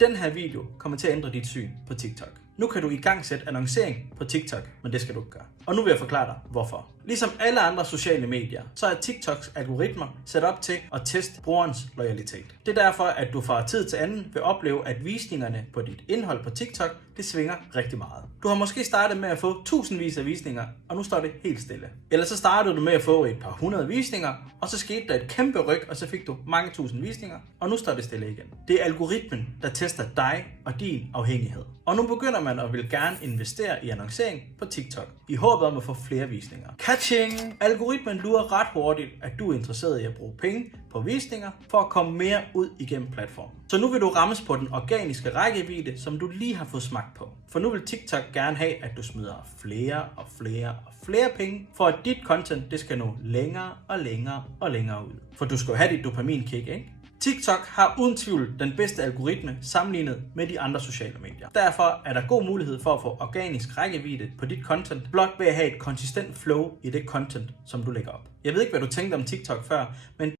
Den her video kommer til at ændre dit syn på TikTok. Nu kan du igangsætte annoncering på TikTok, men det skal du ikke gøre. Og nu vil jeg forklare dig, hvorfor. Ligesom alle andre sociale medier, så er TikToks algoritmer sat op til at teste brugerens loyalitet. Det er derfor, at du fra tid til anden vil opleve, at visningerne på dit indhold på TikTok, det svinger rigtig meget. Du har måske startet med at få tusindvis af visninger, og nu står det helt stille. Eller så startede du med at få et par hundrede visninger, og så skete der et kæmpe ryk, og så fik du mange tusind visninger, og nu står det stille igen. Det er algoritmen, der tester dig og din afhængighed. Og nu begynder man at vil gerne investere i annoncering på TikTok, i håbet om at få flere visninger. Catching! Algoritmen lurer ret hurtigt, at du er interesseret i at bruge penge på visninger, for at komme mere ud igennem platformen. Så nu vil du rammes på den organiske rækkevidde, som du lige har fået smagt på. For nu vil TikTok gerne have, at du smider flere og flere penge, for at dit content det skal nå længere og længere ud. For du skal jo have dit dopaminkick, ikke? TikTok har uden tvivl den bedste algoritme sammenlignet med de andre sociale medier. Derfor er der god mulighed for at få organisk rækkevidde på dit content, blot ved at have et konsistent flow i det content, som du lægger op. Jeg ved ikke, hvad du tænkte om TikTok før, men